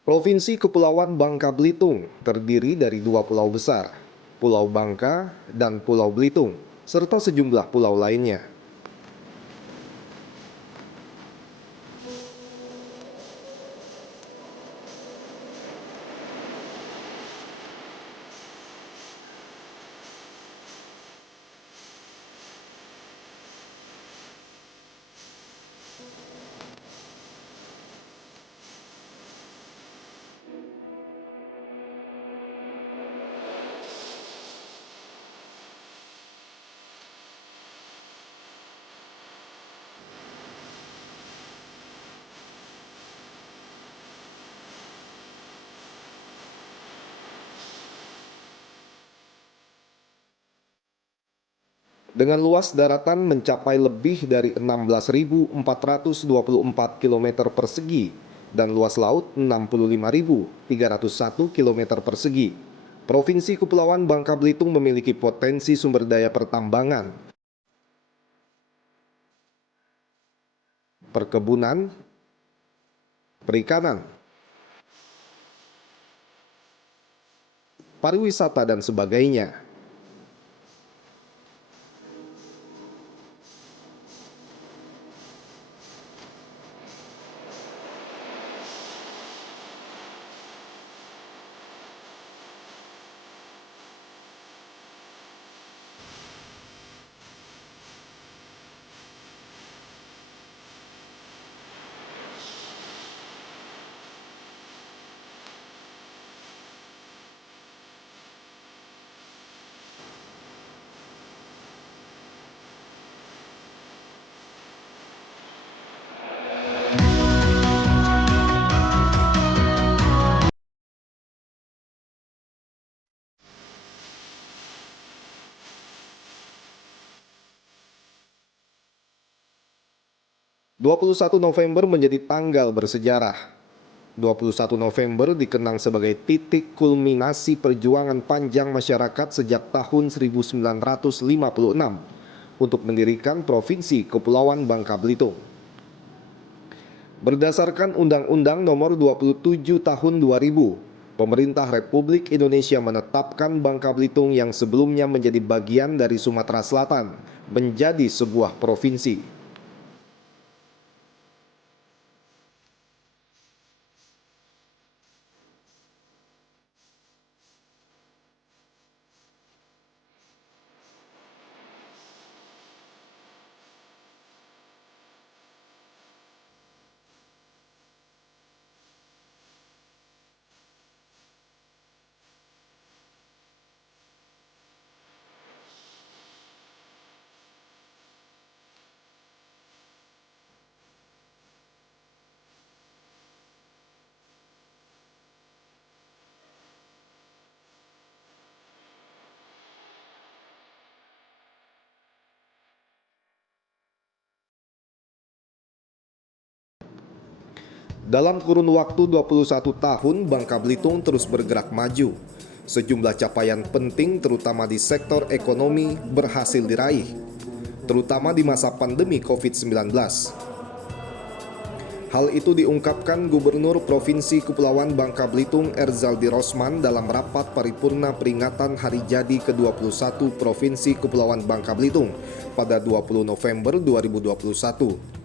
Provinsi Kepulauan Bangka Belitung terdiri dari dua pulau besar, Pulau Bangka dan Pulau Belitung, serta sejumlah pulau lainnya. Dengan luas daratan mencapai lebih dari 16.424 km persegi dan luas laut 65.301 km persegi. Provinsi Kepulauan Bangka Belitung memiliki potensi sumber daya pertambangan, perkebunan, perikanan, pariwisata, dan sebagainya. 21 November menjadi tanggal bersejarah. 21 November dikenang sebagai titik kulminasi perjuangan panjang masyarakat sejak tahun 1956 untuk mendirikan Provinsi Kepulauan Bangka Belitung. Berdasarkan Undang-Undang Nomor 27 Tahun 2000, Pemerintah Republik Indonesia menetapkan Bangka Belitung yang sebelumnya menjadi bagian dari Sumatera Selatan menjadi sebuah provinsi. Dalam kurun waktu 21 tahun, Bangka Belitung terus bergerak maju. Sejumlah capaian penting terutama di sektor ekonomi berhasil diraih, terutama di masa pandemi COVID-19. Hal itu diungkapkan Gubernur Provinsi Kepulauan Bangka Belitung Erzaldi Rosman dalam rapat paripurna peringatan Hari Jadi ke-21 Provinsi Kepulauan Bangka Belitung pada 20 November 2021.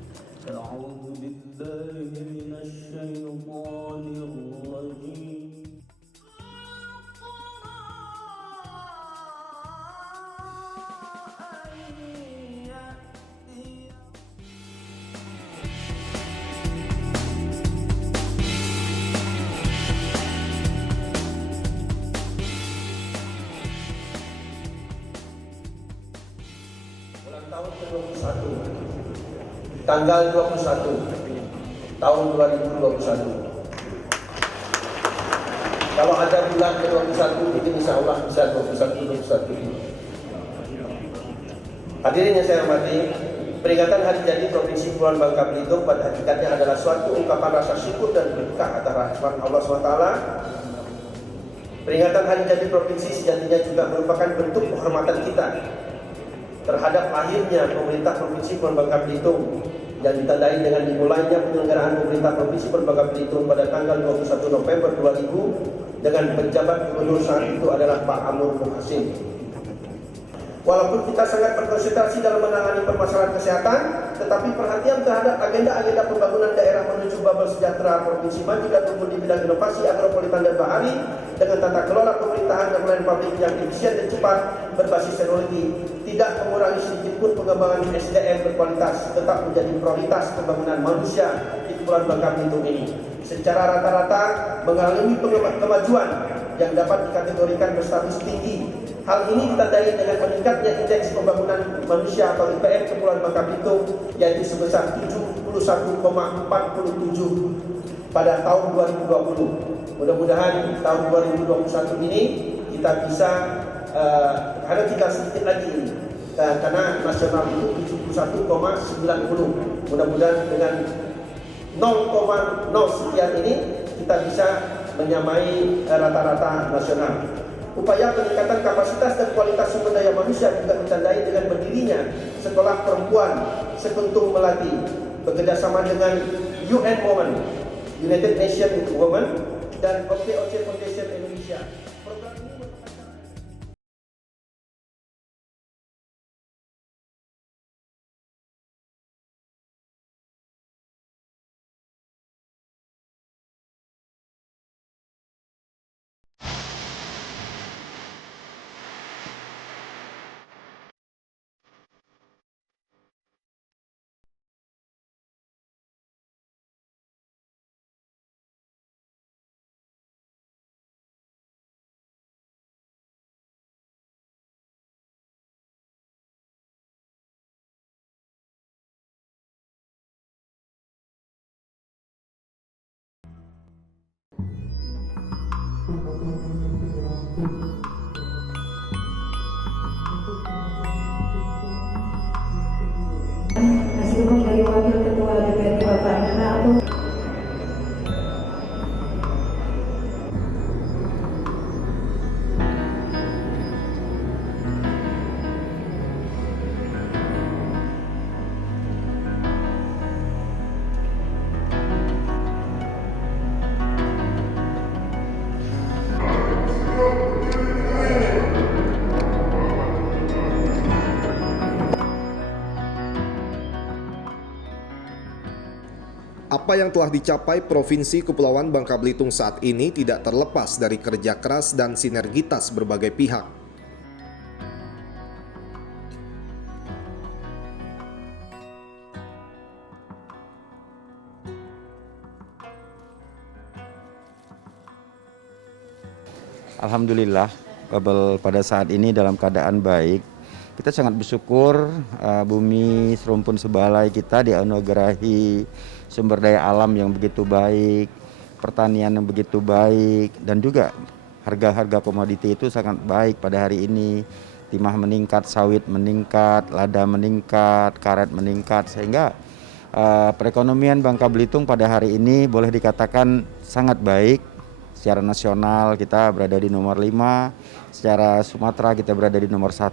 Tahun ke-21, tanggal 21 tahun 2021. Kalau ada bulan ke-21, itu insya Allah bisa 21 ini. Hadirin yang saya hormati, peringatan Hari Jadi Provinsi Kepulauan Bangka Belitung pada hakikatnya adalah suatu ungkapan rasa syukur dan berkah atas rahmat Allah SWT. Peringatan Hari Jadi Provinsi sejatinya juga merupakan bentuk penghormatan kita terhadap lahirnya pemerintah Provinsi Kepulauan Bangka Belitung yang ditandai dengan dimulainya penyelenggaraan pemerintah Provinsi Bangka Belitung pada tanggal 21 November 2000 dengan penjabat gubernur saat itu adalah Pak Amur Muhsin. Walaupun kita sangat berkonsentrasi dalam menangani permasalahan kesehatan, tetapi perhatian terhadap agenda-agenda pembangunan daerah menuju bubble sejahtera Provinsi maju dan tumbuh di bidang inovasi agropolitan dan bahari dengan tata kelola pemerintahan dan pelayanan publik yang efisien dan cepat berbasis teknologi tidak mengurangi sedikit pun pengembangan SDM berkualitas, tetap menjadi prioritas pembangunan manusia di Kepulauan Bangka Belitung ini. Secara rata-rata mengalami kemajuan yang dapat dikategorikan berstatus tinggi. Hal ini ditandai dengan meningkatnya indeks pembangunan manusia atau IPM Kepulauan Bangka Belitung yaitu sebesar 71,47 pada tahun 2020. Mudah-mudahan tahun 2021 ini kita bisa ada tinggal sedikit lagi ini. Karena nasional itu 71,90. Mudah-mudahan dengan 0,0 sekian ini kita bisa menyamai rata-rata nasional. Upaya peningkatan kapasitas dan kualitas sumber daya manusia juga ditandai dengan berdirinya Sekolah Perempuan Sekuntum Melati bekerjasama dengan UN Women, United Nations Women, dan OKOC Foundation Indonesia. Program ini Hasil dari Wakil Ketua DPRD Bapak Nana atau Apa yang telah dicapai Provinsi Kepulauan Bangka Belitung saat ini tidak terlepas dari kerja keras dan sinergitas berbagai pihak. Alhamdulillah, Babel pada saat ini dalam keadaan baik. Kita sangat bersyukur bumi serumpun sebalai kita dianugerahi sumber daya alam yang begitu baik, pertanian yang begitu baik, dan juga harga-harga komoditi itu sangat baik pada hari ini. Timah meningkat, sawit meningkat, lada meningkat, karet meningkat, sehingga perekonomian Bangka Belitung pada hari ini boleh dikatakan sangat baik. Secara nasional kita berada di nomor 5, secara Sumatera kita berada di nomor 1.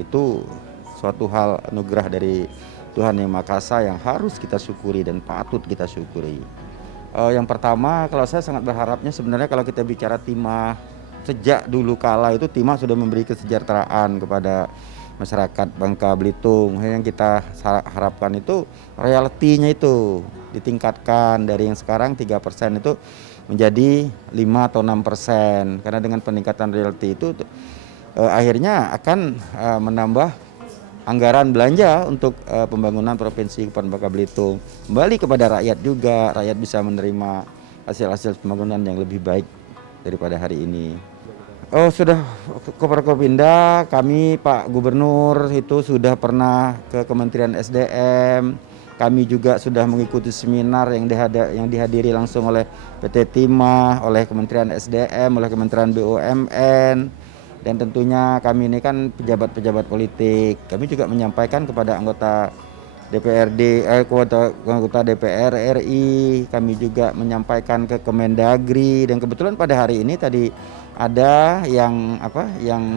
Itu suatu hal anugerah dari Tuhan Yang Maha Kuasa yang harus kita syukuri dan patut kita syukuri. Yang pertama, kalau saya sangat berharapnya sebenarnya kalau kita bicara timah, sejak dulu kala itu timah sudah memberi kesejahteraan kepada masyarakat Bangka Belitung. Yang kita harapkan itu royaltinya itu ditingkatkan dari yang sekarang 3% itu menjadi 5 atau 6%. Karena dengan peningkatan royalti itu akhirnya akan menambah anggaran belanja untuk pembangunan Provinsi Kepulauan Bangka Belitung. Kembali kepada rakyat juga, rakyat bisa menerima hasil-hasil pembangunan yang lebih baik daripada hari ini. Sudah ke Forkopimda, kami Pak Gubernur itu sudah pernah ke Kementerian SDM. Kami juga sudah mengikuti seminar yang dihadiri langsung oleh PT Timah, oleh Kementerian SDM, oleh Kementerian BUMN, dan tentunya kami ini kan pejabat-pejabat politik. Kami juga menyampaikan kepada anggota anggota DPR RI, kami juga menyampaikan ke Kemendagri, dan kebetulan pada hari ini tadi ada yang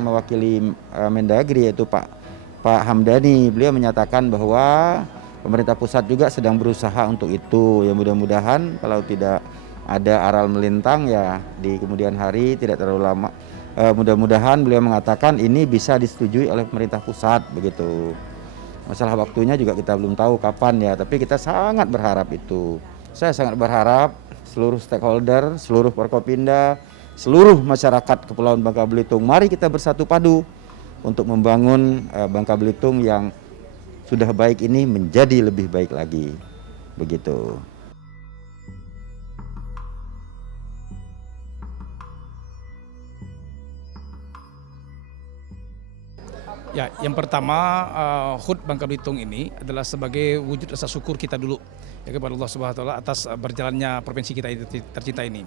mewakili Mendagri yaitu Pak Hamdani. Beliau menyatakan bahwa pemerintah pusat juga sedang berusaha untuk itu. Ya mudah-mudahan kalau tidak ada aral melintang ya di kemudian hari tidak terlalu lama. Mudah-mudahan beliau mengatakan ini bisa disetujui oleh pemerintah pusat begitu. Masalah waktunya juga kita belum tahu kapan ya, tapi kita sangat berharap itu. Saya sangat berharap seluruh stakeholder, seluruh Forkopimda, seluruh masyarakat Kepulauan Bangka Belitung, mari kita bersatu padu untuk membangun Bangka Belitung yang sudah baik ini menjadi lebih baik lagi. Begitu. Ya, yang pertama HUT Bangka Belitung ini adalah sebagai wujud rasa syukur kita dulu ya kepada Allah Subhanahu wa taala atas berjalannya provinsi kita tercinta ini.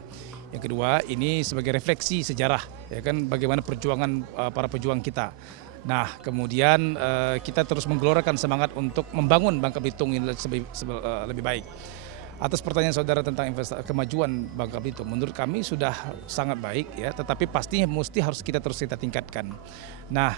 Yang kedua, ini sebagai refleksi sejarah ya kan bagaimana perjuangan para pejuang kita. Nah, kemudian kita terus menggelorakan semangat untuk membangun Bangka Belitung ini lebih baik. Atas pertanyaan saudara tentang kemajuan Bangka Belitung, menurut kami sudah sangat baik ya, tetapi pastinya harus kita terus tingkatkan. Nah,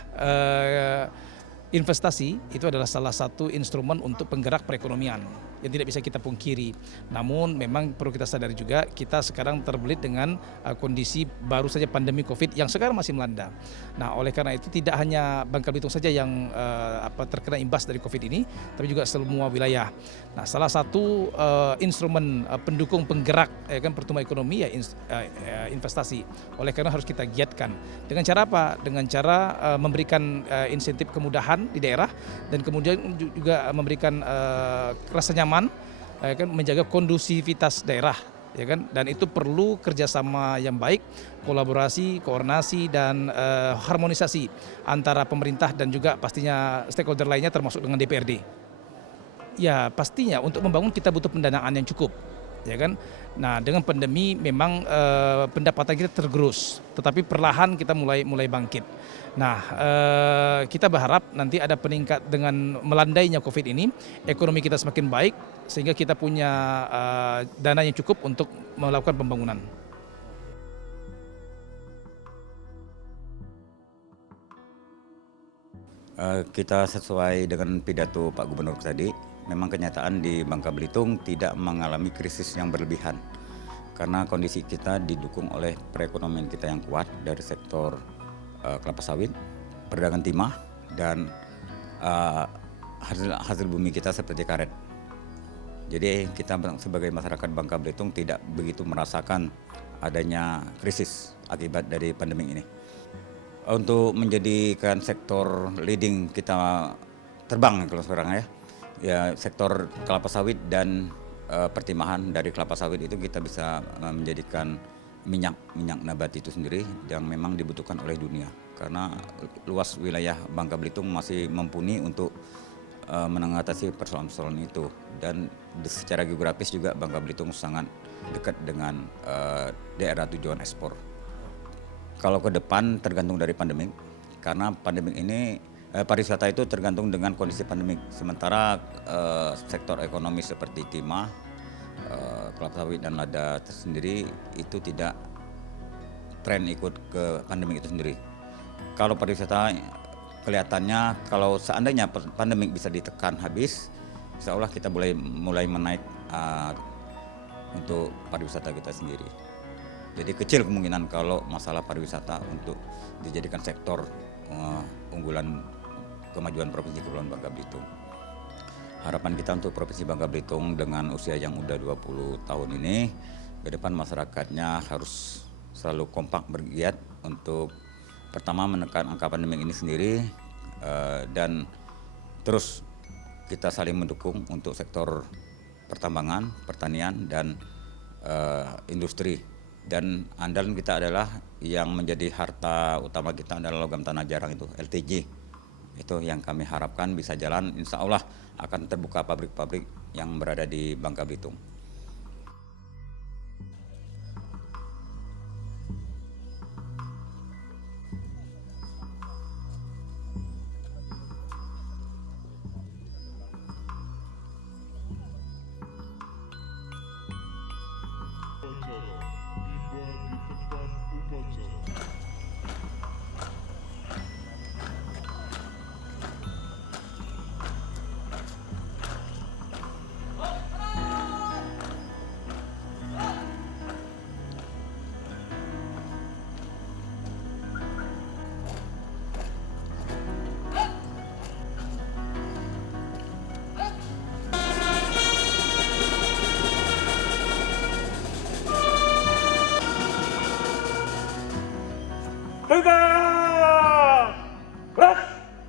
investasi itu adalah salah satu instrumen untuk penggerak perekonomian yang tidak bisa kita pungkiri. Namun memang perlu kita sadari juga kita sekarang terbelit dengan kondisi baru saja pandemi COVID yang sekarang masih melanda. Nah, oleh karena itu tidak hanya Bangka Belitung saja yang terkena imbas dari COVID ini, tapi juga semua wilayah. Nah, salah satu instrumen pendukung penggerak pertumbuhan ekonomi ya investasi. Oleh karena harus kita giatkan. Dengan cara apa? Dengan cara memberikan insentif kemudahan di daerah dan kemudian juga memberikan rasa nyaman menjaga kondusivitas daerah ya kan, dan itu perlu kerjasama yang baik, kolaborasi, koordinasi dan harmonisasi antara pemerintah dan juga pastinya stakeholder lainnya termasuk dengan DPRD. Ya pastinya untuk membangun kita butuh pendanaan yang cukup ya kan. Nah, dengan pandemi memang pendapatan kita tergerus, tetapi perlahan kita mulai bangkit. Nah, kita berharap nanti ada peningkat dengan melandainya COVID ini, ekonomi kita semakin baik sehingga kita punya dana yang cukup untuk melakukan pembangunan. Kita sesuai dengan pidato Pak Gubernur tadi, memang kenyataan di Bangka Belitung tidak mengalami krisis yang berlebihan karena kondisi kita didukung oleh perekonomian kita yang kuat dari sektor kelapa sawit, perdagangan timah, dan hasil bumi kita seperti karet. Jadi kita sebagai masyarakat Bangka Belitung tidak begitu merasakan adanya krisis akibat dari pandemi ini. Untuk menjadikan sektor leading kita terbang kalau sekarang ya sektor kelapa sawit dan pertimahan dari kelapa sawit itu kita bisa menjadikan minyak nabati itu sendiri yang memang dibutuhkan oleh dunia karena luas wilayah Bangka Belitung masih mumpuni untuk mengatasi persoalan-persoalan itu, dan secara geografis juga Bangka Belitung sangat dekat dengan daerah tujuan ekspor. Kalau ke depan tergantung dari pandemik, karena pandemik ini pariwisata itu tergantung dengan kondisi pandemik. Sementara sektor ekonomi seperti timah, kelapa sawit dan lada sendiri itu tidak tren ikut ke pandemik itu sendiri. Kalau pariwisata kelihatannya kalau seandainya pandemik bisa ditekan habis, insya Allah kita mulai menaik untuk pariwisata kita sendiri. Jadi kecil kemungkinan kalau masalah pariwisata untuk dijadikan sektor unggulan kemajuan Provinsi Kepulauan Bangka Belitung. Harapan kita untuk Provinsi Bangka Belitung dengan usia yang udah 20 tahun ini, ke depan masyarakatnya harus selalu kompak bergiat untuk pertama menekan angka pandemi ini sendiri, dan terus kita saling mendukung untuk sektor pertambangan, pertanian, dan industri. Dan andalan kita adalah yang menjadi harta utama kita adalah logam tanah jarang itu, LTJ. Itu yang kami harapkan bisa jalan, insya Allah akan terbuka pabrik-pabrik yang berada di Bangka Belitung.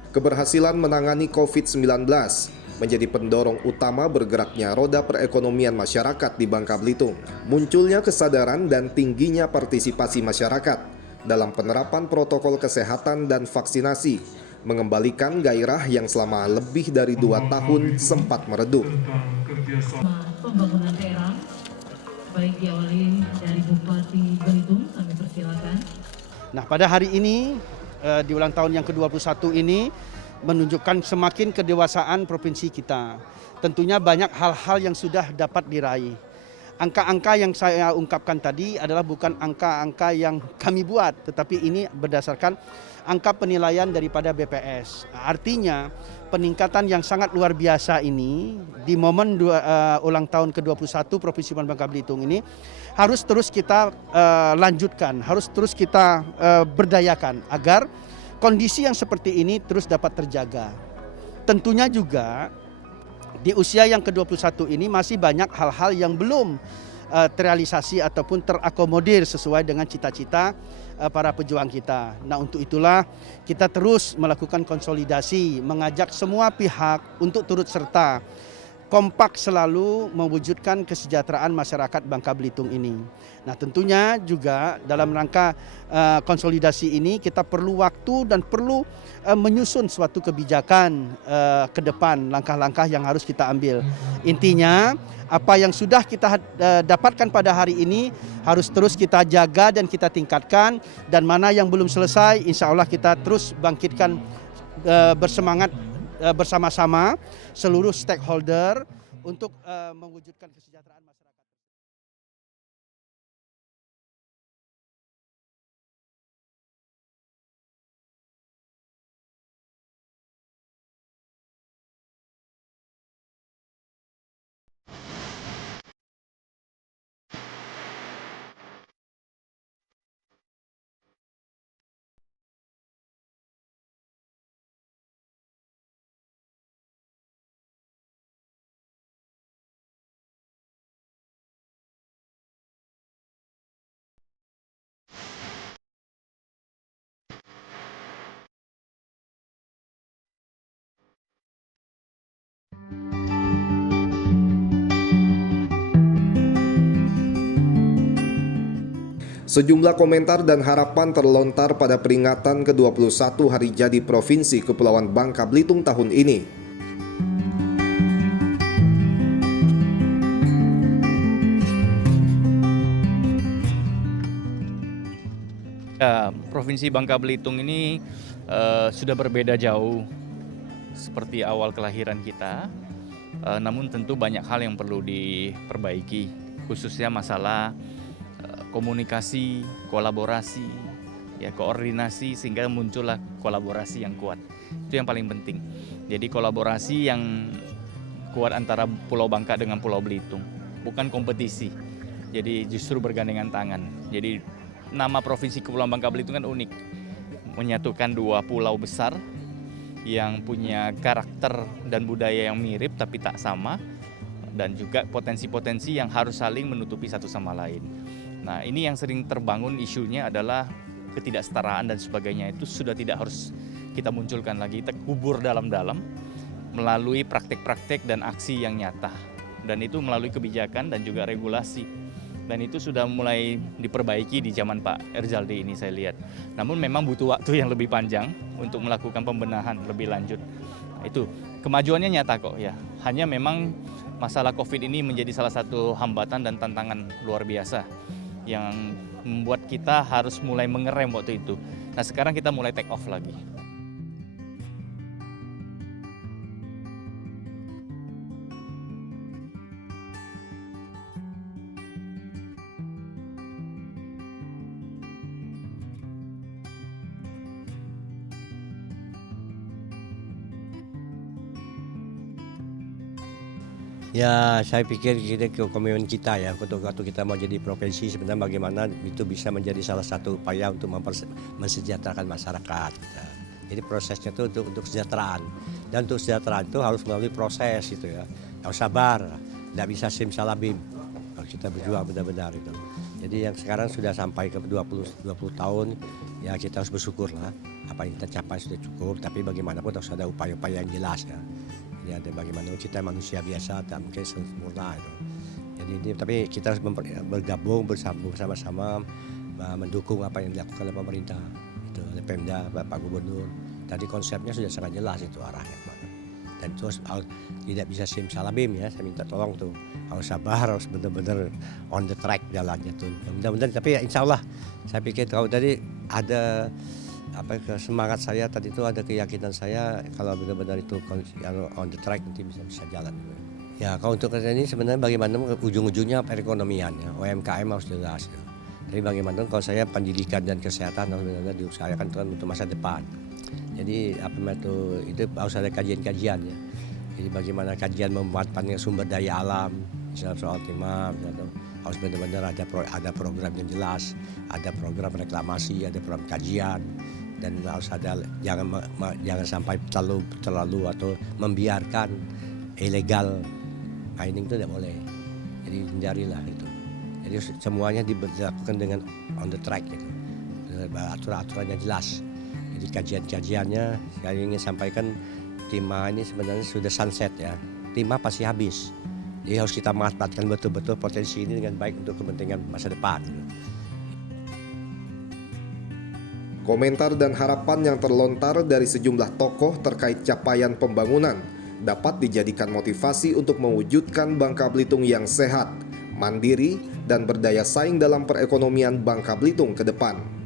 Keberhasilan menangani COVID-19 menjadi pendorong utama bergeraknya roda perekonomian masyarakat di Bangka Belitung. Munculnya kesadaran dan tingginya partisipasi masyarakat dalam penerapan protokol kesehatan dan vaksinasi mengembalikan gairah yang selama lebih dari 2 tahun sempat meredup. Pembangunan daerah, baik diawali dari Bupati Belitung, kami persilakan. Nah, pada hari ini, di ulang tahun yang ke-21 ini, menunjukkan semakin kedewasaan provinsi kita. Tentunya banyak hal-hal yang sudah dapat diraih. Angka-angka yang saya ungkapkan tadi adalah bukan angka-angka yang kami buat, tetapi ini berdasarkan angka penilaian daripada BPS. Artinya peningkatan yang sangat luar biasa ini di momen ulang tahun ke-21 Provinsi Bangka Belitung ini harus terus kita lanjutkan, harus terus kita berdayakan agar kondisi yang seperti ini terus dapat terjaga. Tentunya juga di usia yang ke-21 ini masih banyak hal-hal yang belum terrealisasi ataupun terakomodir sesuai dengan cita-cita para pejuang kita. Nah, untuk itulah kita terus melakukan konsolidasi, mengajak semua pihak untuk turut serta kompak selalu mewujudkan kesejahteraan masyarakat Bangka Belitung ini. Nah, tentunya juga dalam rangka konsolidasi ini kita perlu waktu dan perlu menyusun suatu kebijakan ke depan, langkah-langkah yang harus kita ambil. Intinya apa yang sudah kita dapatkan pada hari ini harus terus kita jaga dan kita tingkatkan, dan mana yang belum selesai insya Allah kita terus bangkitkan bersemangat bersama-sama seluruh stakeholder untuk mewujudkan kesejahteraan masyarakat. Sejumlah komentar dan harapan terlontar pada peringatan ke-21 Hari Jadi Provinsi Kepulauan Bangka Belitung tahun ini. Ya, Provinsi Bangka Belitung ini sudah berbeda jauh seperti awal kelahiran kita, namun tentu banyak hal yang perlu diperbaiki, khususnya masalah komunikasi, kolaborasi, ya koordinasi sehingga muncullah kolaborasi yang kuat. Itu yang paling penting. Jadi kolaborasi yang kuat antara Pulau Bangka dengan Pulau Belitung, bukan kompetisi. Jadi justru bergandengan tangan. Jadi nama Provinsi Kepulauan Bangka Belitung kan unik, menyatukan dua pulau besar yang punya karakter dan budaya yang mirip tapi tak sama, dan juga potensi-potensi yang harus saling menutupi satu sama lain. Nah, ini yang sering terbangun isunya adalah ketidaksetaraan dan sebagainya, itu sudah tidak harus kita munculkan lagi, kita kubur dalam-dalam melalui praktek-praktek dan aksi yang nyata, dan itu melalui kebijakan dan juga regulasi, dan itu sudah mulai diperbaiki di zaman Pak Erzaldi ini saya lihat. Namun memang butuh waktu yang lebih panjang untuk melakukan pembenahan lebih lanjut. Itu kemajuannya nyata kok ya, hanya memang masalah COVID ini menjadi salah satu hambatan dan tantangan luar biasa yang membuat kita harus mulai mengerem waktu itu. Nah, sekarang kita mulai take off lagi. Ya, saya pikir komitmen kita ya untuk waktu kita mau jadi provinsi sebenarnya bagaimana itu bisa menjadi salah satu upaya untuk mensejahterakan masyarakat. Jadi prosesnya itu untuk kesejahteraan, dan untuk kesejahteraan itu harus melalui proses itu ya. Harus sabar, tidak bisa simsalabim. Kalau kita berjuang benar-benar itu. Jadi yang sekarang sudah sampai ke 20 tahun, ya kita harus bersyukur lah. Apa yang kita capai sudah cukup, tapi bagaimanapun harus ada upaya-upaya yang jelas ya. Jadi ada bagaimana kita manusia biasa, tak mungkin sempurna itu. Jadi tapi kita harus bergabung bersama-sama mendukung apa yang dilakukan oleh pemerintah, itu oleh Pemda, Bapak Gubernur. Tadi konsepnya sudah sangat jelas itu arahnya kemana. Dan itu tidak bisa simsalabim ya, saya minta tolong tuh harus sabar, harus benar-benar on the track jalannya tuh. Mudah-mudahan, tapi ya insya Allah saya pikir kalau tadi ada semangat saya tadi itu, ada keyakinan saya kalau benar-benar itu on the track nanti bisa jalan. Ya kalau untuk ini sebenarnya bagaimana ujung-ujungnya perekonomian ya, UMKM harus jelas ya. Tapi bagaimana kalau saya pendidikan dan kesehatan harus benar-benar diusahakan untuk masa depan. Jadi itu harus ada kajian-kajian ya. Jadi bagaimana kajian memanfaatkan sumber daya alam, misalnya soal timah, harus benar-benar ada program yang jelas, ada program reklamasi, ada program kajian, dan harus ada jangan sampai terlalu atau membiarkan ilegal mining itu tidak boleh. Jadi hindarilah itu. Jadi semuanya dilakukan dengan on the track gitu. Aturan-aturannya jelas. Jadi kajian-kajiannya saya ingin sampaikan, timah ini sebenarnya sudah sunset ya. Timah pasti habis. Jadi harus kita manfaatkan betul-betul potensi ini dengan baik untuk kepentingan masa depan. Komentar dan harapan yang terlontar dari sejumlah tokoh terkait capaian pembangunan dapat dijadikan motivasi untuk mewujudkan Bangka Belitung yang sehat, mandiri, dan berdaya saing dalam perekonomian Bangka Belitung ke depan.